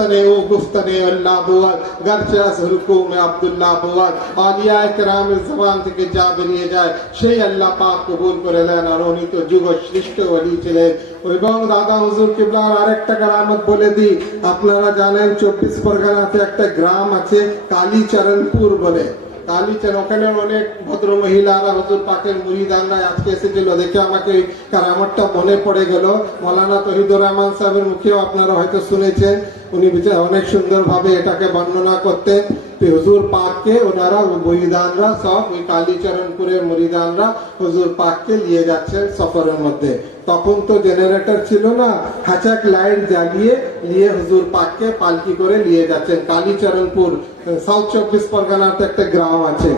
گفتن او گفتن اللہ بود گرچه از حکوم عبدالله بود آلیاء کرام زمان থেকে যা বেরিয়ে যায় সেই আল্লাহ পাক কবুল করে নেন আর উনি তো যুগ শ্রেষ্ঠ ওলি এবং দাদা হুজুর কিবলার আরেকটা গ্রামত বলে দিই আপনারা জানেন চব্বিশ পরগনাতে একটা গ্রাম আছে কালীচরণপুর বলে কালীচরণ ওখানে অনেক ভদ্র মহিলারা হজুর পাকের মুড়িদানরা আজকে এসেছিল। দেখে আমাকে কারামারটা মনে পড়ে গেল। মৌলানা তহিদুর রহমান সাহেবের মুখেও আপনারা হয়তো শুনেছেন। উনি অনেক সুন্দরভাবে এটাকে বর্ণনা করতেন। তো হুজুর পাককে ওনারা মুরিদানরা সব ওই কালীচরণপুরের মুরিদানরা হুজুর পাককে নিয়ে যাচ্ছেন সফরের মধ্যে তখন তো জেনারেটর ছিল না হ্যাচাক লাইট জ্বালিয়ে নিয়ে হুজুর পাককে পালকি করে নিয়ে যাচ্ছেন কালীচরণপুর সাউথ চব্বিশ পরগনাতে একটা গ্রাম আছে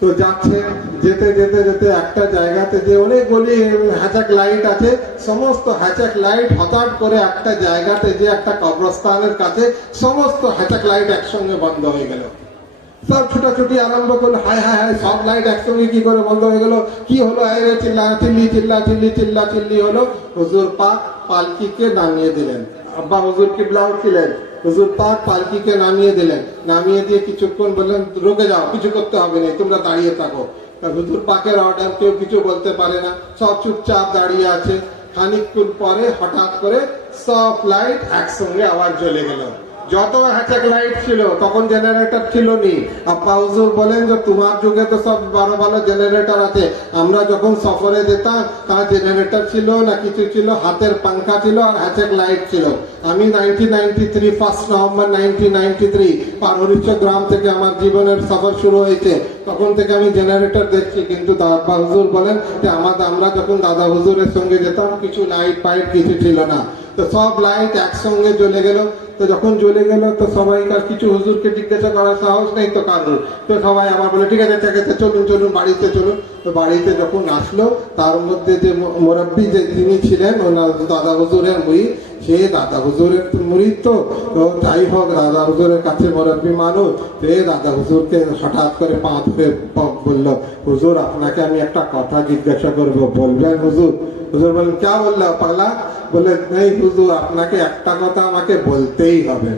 তো যাচ্ছে, যেতে যেতে যেতে একটা জায়গাতে যে অনেকগুলি হ্যাচাক লাইট আছে, সমস্ত হ্যাচাক লাইট হঠাৎ করে একটা জায়গাতে যে একটা কবরস্থানের কাছে সমস্ত হ্যাচাক লাইট একসঙ্গে বন্ধ হয়ে গেল। সব ছুটাছুটি আরম্ভ করল, হায় হায় হায়, সব লাইট একসঙ্গে কি করে বন্ধ হয়ে গেল? কি হলো? আয় রে চিল্লা, চিল্লি চিল্লা চিল্লি চিল্লা, চিল্লি হলো। হুজুর পাক পালকিকে নামিয়ে দিলেন। আব্বা হুজুর কিবলাও ছিলেন হুজুর পাক পালকিকে নামিয়ে দিলেন। নামিয়ে দিয়ে কিছুক্ষণ বললেন, রোগে যাও, কিছু করতে হবে না তোমরা দাঁড়িয়ে থাকো। হুজুর পাকের অর্ডার কেউ কিছু বলতে পারে না, সব চুপচাপ দাঁড়িয়ে আছে। খানিকক্ষণ পরে হঠাৎ করে সব লাইট একসঙ্গে আবার জ্বলে গেল। যত হ্যাচাক লাইট ছিল, তখন জেনারেটর ছিল নি। আপ্পা হুজুর বলেন যে, তোমার যুগে তো সব ভালো ভালো জেনারেটর আছে। আমরা যখন সফরে যেতাম, তার জেনারেটর ছিল না, কিছু ছিল, হাতের পাঙ্খা ছিল আর হ্যাচাক লাইট ছিল। আমি nineteen ninety three first November nineteen ninety three গ্রাম থেকে আমার জীবনের সফর শুরু হয়েছে। তখন থেকে আমি জেনারেটর দেখছি। কিন্তু দাদা হুজুর বলেন যে, আমাদের, আমরা যখন দাদা হুজুরের সঙ্গে যেতাম, কিছু লাইট ফাইট কিছু ছিল না। তো সব লাইট একসঙ্গে জ্বলে গেল। তো যখন জ্বলে গেল, তো সবাইকার কিছু হুজুরকে জিজ্ঞাসা করার সাহস নেই তো কারোর। তো সবাই আবার বলে, ঠিক আছে ঠিক আছে, চলুন চলুন, বাড়িতে চলুন। তো বাড়িতে যখন আসলো, তার মধ্যে যে মুরব্বী যে তিনি ছিলেন, ওনার দাদা হুজুরের মুড়ি, সে দাদা হুজুরের মুড়ি তো। যাই হোক, দাদা হুজুরের কাছে মুরব্বী মানুষ, সে দাদা হুজুরকে হঠাৎ করে পা ধরে বলল, হুজুর, আপনাকে আমি একটা কথা জিজ্ঞাসা করব। বলবেন হুজুর। হুজুর বলেন কে বলল, পাগলা? বলে নেই হুজুর, আপনাকে একটা কথা আমাকে বলতেই হবে।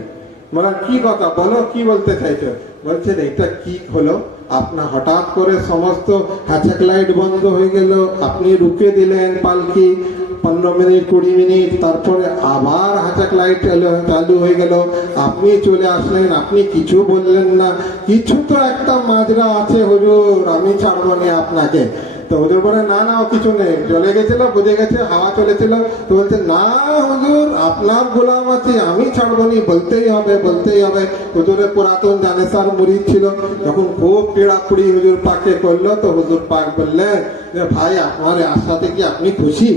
বলে, কি কথা? বলো, কি বলতে চাইছো? বলছেন এটা কি হলো? আপনার হঠাৎ করে সমস্ত হ্যাচাক লাইট বন্ধ হয়ে গেল, আপনি রুকে দিলেন পালকি। পনেরো মিনিট, কুড়ি মিনিট, তারপরে আবার হাজাক লাইট চালু হয়ে গেল। আপনি চলে আসলেন, আপনি কিছু বললেন না। কিছু তো একটা মাজরা আছে, হুজুর, আমি ছাড়বো না আপনাকে। তো হুজুর বলে, না না, কিছু নেই। চলে গেছিল, বুঝে গেছে, হাওয়া চলেছিল। তো বলছে, না, হুজুর, আপনার গোলাম আছে, আমি ছাড়বো নি, বলতেই হবে বলতেই হবে। হুজুরের পুরাতন জানেসার মুরিদ ছিল। যখন খুব পিড়াপুড়ি হুজুর পাকে করল, তো হুজুর পাক বললেন যে ভাই, আপনার আশাতে কি আপনি খুশি?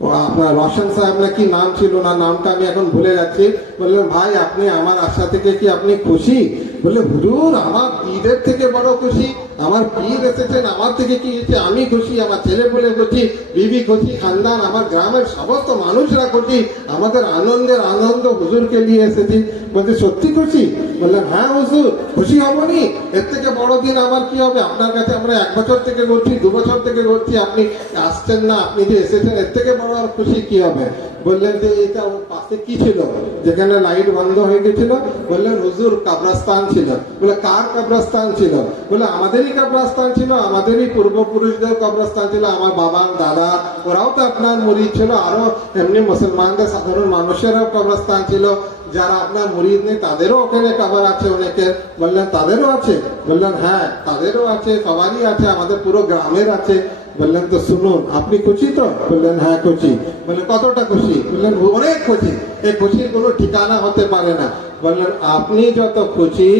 ও, আপনার রোশন সাহেব না কি নাম ছিল না, নামটা আমি এখন ভুলে যাচ্ছি। বললেন ভাই, আপনি আমার আশা থেকে কি আপনি খুশি? বলে হুজুর, আমার পীরের থেকে বড় খুশি। আমার পীর এসেছেন, আমার থেকে কি হয়েছে আমি খুশি? আমার ছেলে বলে খুশি, বিবি খুশি, খানদান, আমার গ্রামের সমস্ত মানুষরা খুশি, আমাদের আনন্দের আনন্দ হুজুরকে নিয়ে এসেছি। বলছে, সত্যি খুশি? বললেন হ্যাঁ হুজুর, খুশি হবনি? এর থেকে বড় দিন আমার কি হবে? আপনার কাছে আমরা এক বছর থেকে করছি দু বছর থেকে করছি আপনি আসছেন না, আপনি যে এসেছেন, এর থেকে বড় আর খুশি কি হবে? বললেন যে এটা পাশে কি ছিল? যেখানে লাইট বন্ধ হয়ে গেছিল। বললেন, হুজুর কাবরাস্তান ছিল। বলে, কার কবরস্থান ছিল? বলে, আমাদেরই কবরস্থান ছিল, আমাদেরই পূর্বপুরুষদের কবরস্থান ছিল, আমার বাবা, দাদা, ওরাও তো আপনার মরিদ ছিল, আরও এমনি মুসলমানদের, সাধারণ মানুষেরও কবরস্থান ছিল। যারা আপনার মুরিদ নেই, তাদেরও ওখানে কাবার আছে অনেকে। বললেন, তাদেরও আছে? বললেন হ্যাঁ তাদেরও আছে, সবারই আছে, আমাদের পুরো গ্রামের আছে। বললেন, তো শুনুন, আপনি খুশি তো? বললেন হ্যাঁ খুশি। বললেন, কতটা খুশি? বললেন, অনেক খুশি। এই খুশির কোনো ঠিকানা হতে পারে না। বললেন, আপনি যত খুশি,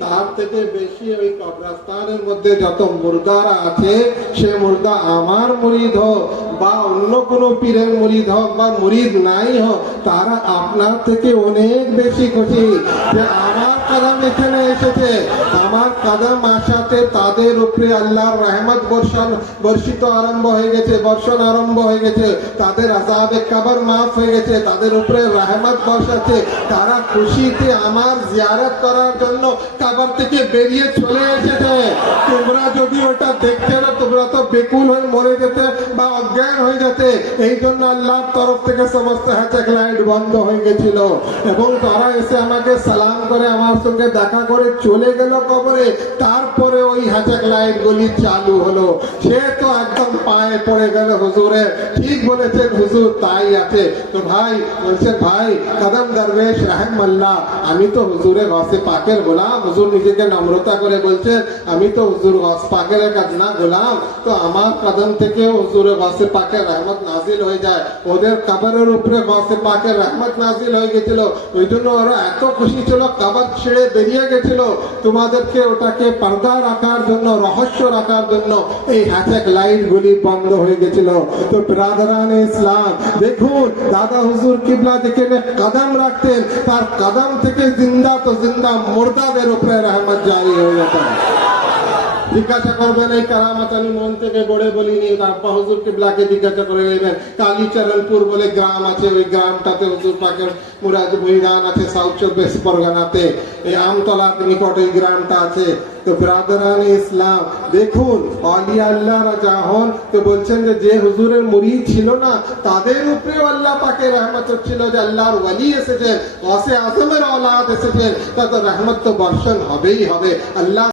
তার থেকে বেশি ওই কবরস্থানের মধ্যে যত মুর্দারা আছে, সে মুর্দা আমার মুরিদ হোক বা অন্য কোনো পীরের মুরিদ হোক বা মুরিদ নাই হোক, তারা আপনার থেকে অনেক বেশি খুশি যে আমার কালাম এখানে এসেছে। আমার কাদম আসাতে তাদের উপরে আল্লাহর রহমত বর্ষণ বর্ষিত আরম্ভ হয়ে গেছে, বর্ষণ আরম্ভ হয়ে গেছে। তাদের আজাবে কাবার মাফ হয়ে গেছে, তাদের উপরে রহমত বর্ষাচ্ছে। তারা খুশিতে আমার জিয়ারত করার জন্য কাবার থেকে বেরিয়ে চলে এসেছে। তোমরা যদি ওটা দেখতে না, তোমরা তো বেকুল হয়ে মরে যেতে বা অজ্ঞান হয়ে যেতে। এই জন্য আল্লাহর তরফ থেকে সমস্ত হ্যাচাক লাইট বন্ধ হয়ে গেছিল। এবং তারা এসে আমাকে সালাম করে, আমার সঙ্গে দেখা করে চলে গেল কবরে তারপরে ওই হ্যাচাক লাইট গুলি চালু হলো। সে তো একদম পায়ে পড়ে গেল হুজুরে। ঠিক বলেছেন হুজুর, তাই আছে। তো ভাই, বলছে, ভাই, কদম দরবেশ রাহমাল্লাহ, আমি তো হুজুরে গসে পাকের গোলাম। হুজুর নিজেকে নম্রতা করে বলছেন আমি তো হুজুর গস পাকের কাজ না গোলাম। তো আমার কদম থেকে হুজুরে গসে পাকের রহমত নাজিল হয়ে যায়। ওদের কাবারের উপরে গসে পাকের রহমত নাজিল হয়ে গেছিল। ওই জন্য ওরা এত খুশি ছিল, কাবার ছেড়ে বেরিয়ে গেছিল। তোমাদেরকে ওটাকে পর্দা রাখার জন্য, রহস্য রাখার জন্য এই হ্যাচেক লাইট গুলি বন্ধ হয়ে গেছিল। তো ব্রাদারান ইসলাম, দেখুন, দাদা হুজুর কিবলা যেখানে কাদাম রাখতেন, তার কাদাম থেকে জিন্দা তো জিন্দা মোর্দাদের উপরে রহমত জারি হয়ে যেত জিজ্ঞাসা করবেন, এই কারামাত আমি মন থেকে গড়ে বলিনি। আব্বা হুজুর কিবলাকে জিজ্ঞাসা করে নেবেন, কালীচরণপুর বলে গ্রাম আছে, ওই গ্রামটাতে হুজুর পাকের মুরাদ মহিদান আছে, সাউথ চব্বিশ পরগনাতে। এই আমতলার নিকট এই গ্রামটা আছে। তো ব্রাদারান ইসলাম, দেখুন অলিয়া আল্লাহরা যা হন। তো বলছেন যে যে হুজুরের মুরিদ ছিল না, তাদের উপরেও আল্লাহ পাকের রহমত যে আল্লাহর ওয়ালি এসেছেন ওয়াসে আজমের এসেছেন। তা তো রহমত তো বর্ষণ হবেই হবে। আল্লাহ